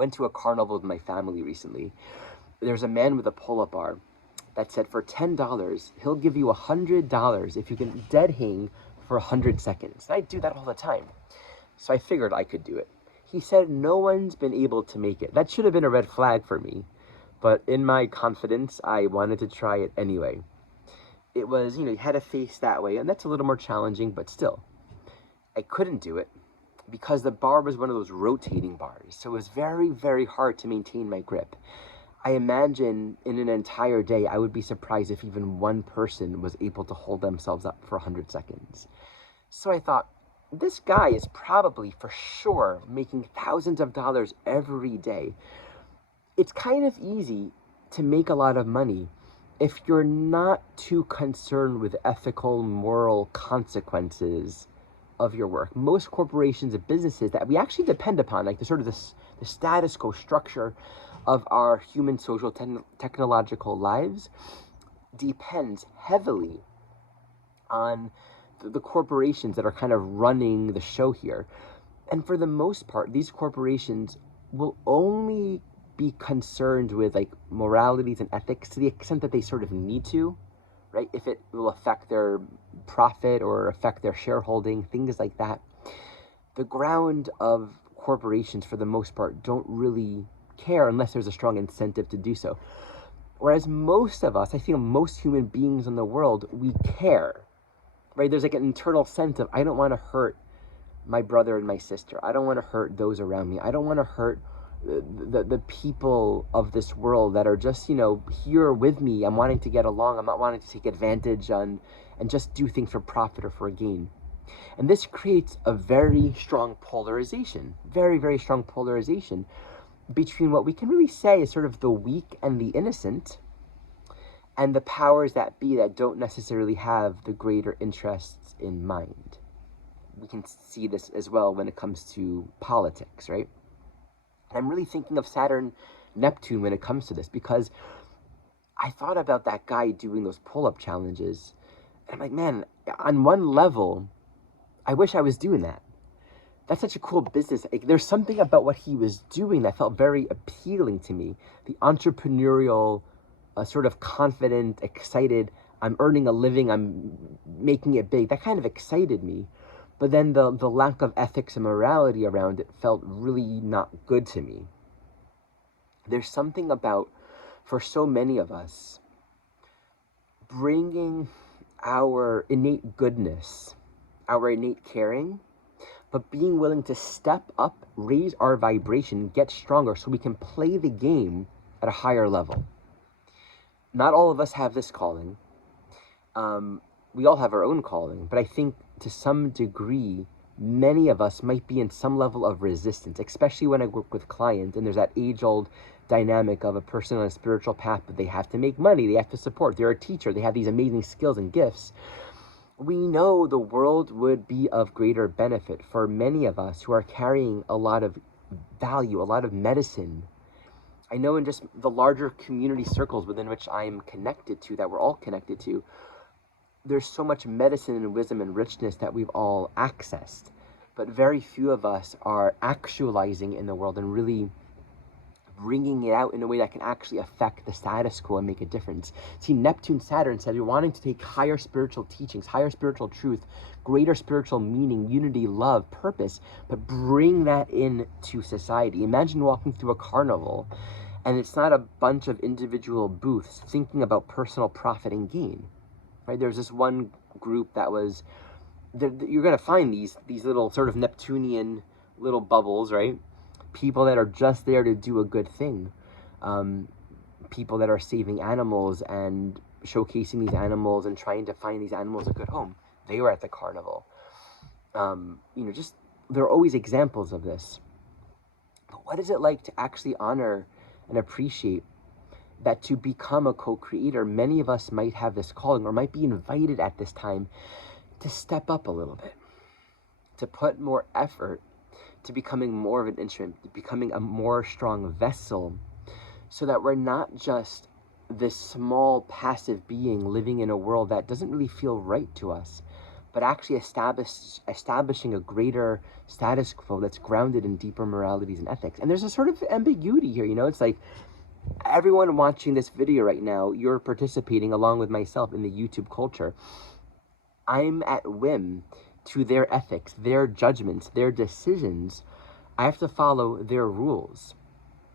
went to a carnival with my family recently. There's a man with a pull-up bar that said for $10, he'll give you $100 if you can dead hang for 100 seconds. And I do that all the time. So I figured I could do it. He said no one's been able to make it. That should have been a red flag for me. But in my confidence, I wanted to try it anyway. It was, you had a face that way, and that's a little more challenging, but still. I couldn't do it because the bar was one of those rotating bars. So it was very, very hard to maintain my grip. I imagine in an entire day, I would be surprised if even one person was able to hold themselves up for 100 seconds. So I thought, this guy is probably for sure making thousands of dollars every day. It's kind of easy to make a lot of money if you're not too concerned with ethical, moral consequences of your work. Most corporations and businesses that we actually depend upon, like the status quo structure of our human social technological lives, depends heavily on the corporations that are kind of running the show here. And for the most part, these corporations will only be concerned with like moralities and ethics to the extent that they sort of need to, right? If it will affect their profit or affect their shareholding, things like that. The ground of corporations, for the most part, don't really care unless there's a strong incentive to do so. Whereas most of us, I feel most human beings in the world, we care, right? There's like an internal sense of, I don't want to hurt my brother and my sister. I don't want to hurt those around me. I don't want to hurt the people of this world that are just, here with me. I'm wanting to get along. I'm not wanting to take advantage and just do things for profit or for gain. And this creates a very strong polarization, very, very strong polarization between what we can really say is sort of the weak and the innocent, and the powers that be that don't necessarily have the greater interests in mind. We can see this as well when it comes to politics, right? And I'm really thinking of Saturn, Neptune when it comes to this, because I thought about that guy doing those pull-up challenges, and I'm like, man, on one level, I wish I was doing that. That's such a cool business. Like, there's something about what he was doing that felt very appealing to me. The entrepreneurial, sort of confident, excited, I'm earning a living, I'm making it big. That kind of excited me. But then the lack of ethics and morality around it felt really not good to me. There's something about, for so many of us, bringing our innate goodness, our innate caring, but being willing to step up, raise our vibration, get stronger so we can play the game at a higher level. Not all of us have this calling. We all have our own calling, but I think to some degree, many of us might be in some level of resistance, especially when I work with clients and there's that age-old dynamic of a person on a spiritual path, but they have to make money, they have to support, they're a teacher, they have these amazing skills and gifts. We know the world would be of greater benefit for many of us who are carrying a lot of value, a lot of medicine. I know in just the larger community circles within which I'm connected to, that we're all connected to, there's so much medicine and wisdom and richness that we've all accessed, but very few of us are actualizing in the world and really bringing it out in a way that can actually affect the status quo and make a difference. See, Neptune, Saturn said you're wanting to take higher spiritual teachings, higher spiritual truth, greater spiritual meaning, unity, love, purpose, but bring that into society. Imagine walking through a carnival and it's not a bunch of individual booths thinking about personal profit and gain. Right? There's this one group that was, you're going to find these little sort of Neptunian little bubbles, right? People that are just there to do a good thing. People that are saving animals and showcasing these animals and trying to find these animals a good home. They were at the carnival. Just, there are always examples of this. But what is it like to actually honor and appreciate that to become a co-creator, many of us might have this calling or might be invited at this time to step up a little bit, to put more effort to becoming more of an instrument, to becoming a more strong vessel, so that we're not just this small passive being living in a world that doesn't really feel right to us, but actually establishing a greater status quo that's grounded in deeper moralities and ethics. And there's a sort of ambiguity here, it's like everyone watching this video right now, you're participating along with myself in the YouTube culture. I'm at whim to their ethics, their judgments, their decisions. I have to follow their rules.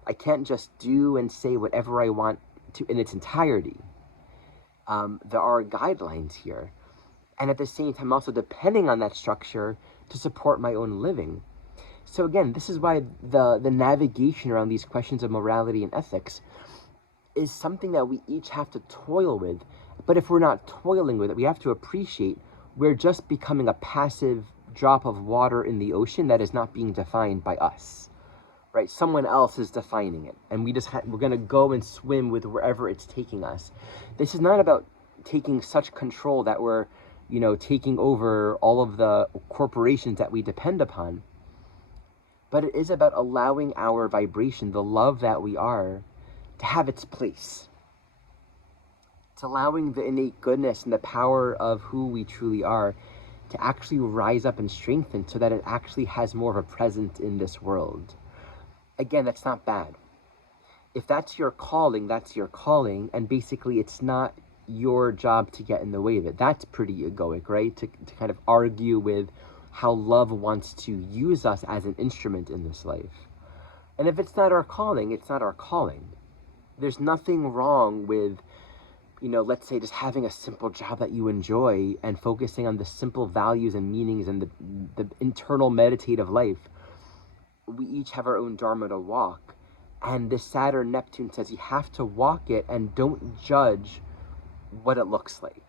I can't just do and say whatever I want to in its entirety. There are guidelines here. And at the same time, also depending on that structure to support my own living. So again, this is why the navigation around these questions of morality and ethics is something that we each have to toil with. But if we're not toiling with it, we have to appreciate we're just becoming a passive drop of water in the ocean that is not being defined by us, right? Someone else is defining it, and we're going to go and swim with wherever it's taking us. This is not about taking such control that we're, taking over all of the corporations that we depend upon. But it is about allowing our vibration, the love that we are, to have its place. It's allowing the innate goodness and the power of who we truly are to actually rise up and strengthen so that it actually has more of a presence in this world. Again, that's not bad. If that's your calling, that's your calling, and basically it's not your job to get in the way of it. That's pretty egoic, right? To kind of argue with how love wants to use us as an instrument in this life. And if it's not our calling, it's not our calling. There's nothing wrong with, let's say just having a simple job that you enjoy and focusing on the simple values and meanings and the internal meditative life. We each have our own Dharma to walk. And this Saturn Neptune says you have to walk it and don't judge what it looks like.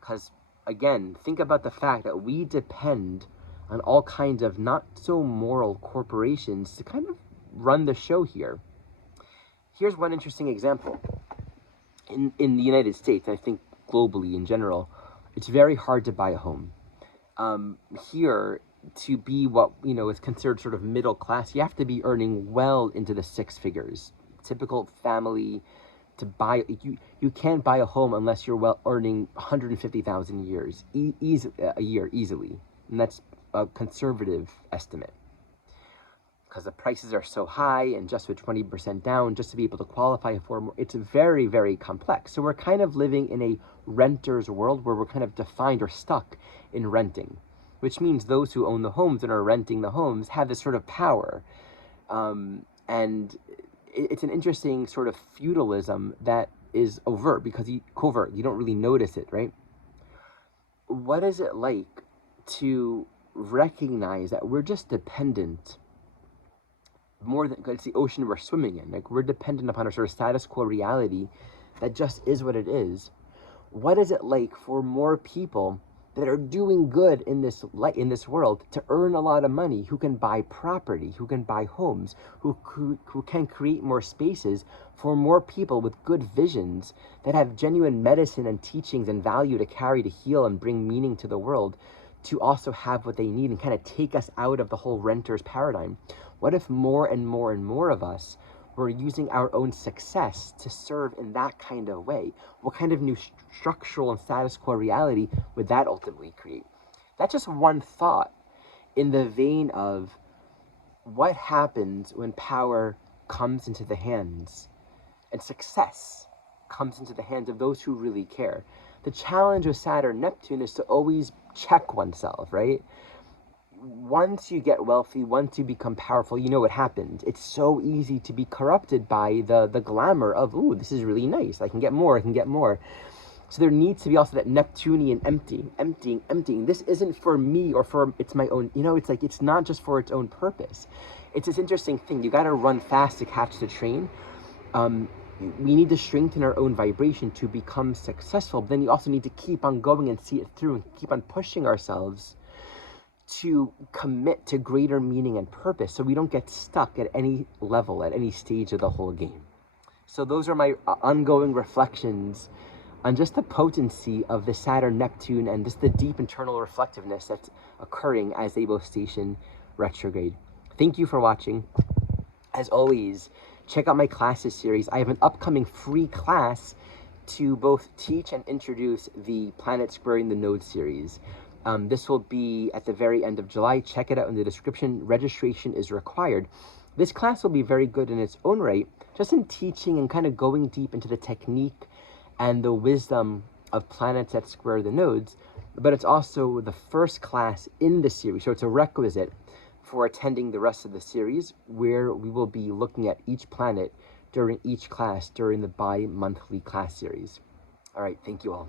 Because again, think about the fact that we depend on all kinds of not so moral corporations to kind of run the show here. Here's one interesting example. In the United States, I think globally in general, it's very hard to buy a home. Here, to be what, is considered sort of middle class, you have to be earning well into the six figures. Typical family to buy, you can't buy a home unless you're earning 150,000 a year easily. And that's a conservative estimate. Because the prices are so high, and just with 20% down, just to be able to qualify for more, it's very, very complex. So we're kind of living in a renter's world where we're kind of defined or stuck in renting, which means those who own the homes and are renting the homes have this sort of power. And it's an interesting sort of feudalism that is overt, because covert, you don't really notice it, right? What is it like to recognize that we're just dependent more than, it's the ocean we're swimming in. Like, we're dependent upon a sort of status quo reality that just is what it is. What is it like for more people that are doing good in this world to earn a lot of money, who can buy property, who can buy homes, who can create more spaces for more people with good visions that have genuine medicine and teachings and value to carry, to heal and bring meaning to the world, to also have what they need and kind of take us out of the whole renter's paradigm? What if more and more and more of us were using our own success to serve in that kind of way? What kind of new structural and status quo reality would that ultimately create? That's just one thought in the vein of what happens when power comes into the hands and success comes into the hands of those who really care. The challenge with Saturn Neptune is to always check oneself, right? Once you get wealthy, once you become powerful, you know what happens. It's so easy to be corrupted by the glamour of, ooh, this is really nice. I can get more. So there needs to be also that Neptunian emptying. This isn't for me or it's my own, it's like, it's not just for its own purpose. It's this interesting thing. You got to run fast to catch the train. We need to strengthen our own vibration to become successful. But then you also need to keep on going and see it through and keep on pushing ourselves to commit to greater meaning and purpose, so we don't get stuck at any level, at any stage of the whole game. So those are my ongoing reflections on just the potency of the Saturn Neptune and just the deep internal reflectiveness that's occurring as they both station retrograde. Thank you for watching. As always, check out my classes series. I have an upcoming free class to both teach and introduce the Planet Squaring the Node series. This will be at the very end of July. Check it out in the description. Registration is required. This class will be very good in its own right, just in teaching and kind of going deep into the technique and the wisdom of planets that square the nodes, but it's also the first class in the series, so it's a requisite for attending the rest of the series, where we will be looking at each planet during each class during the bi-monthly class series. All right, thank you all.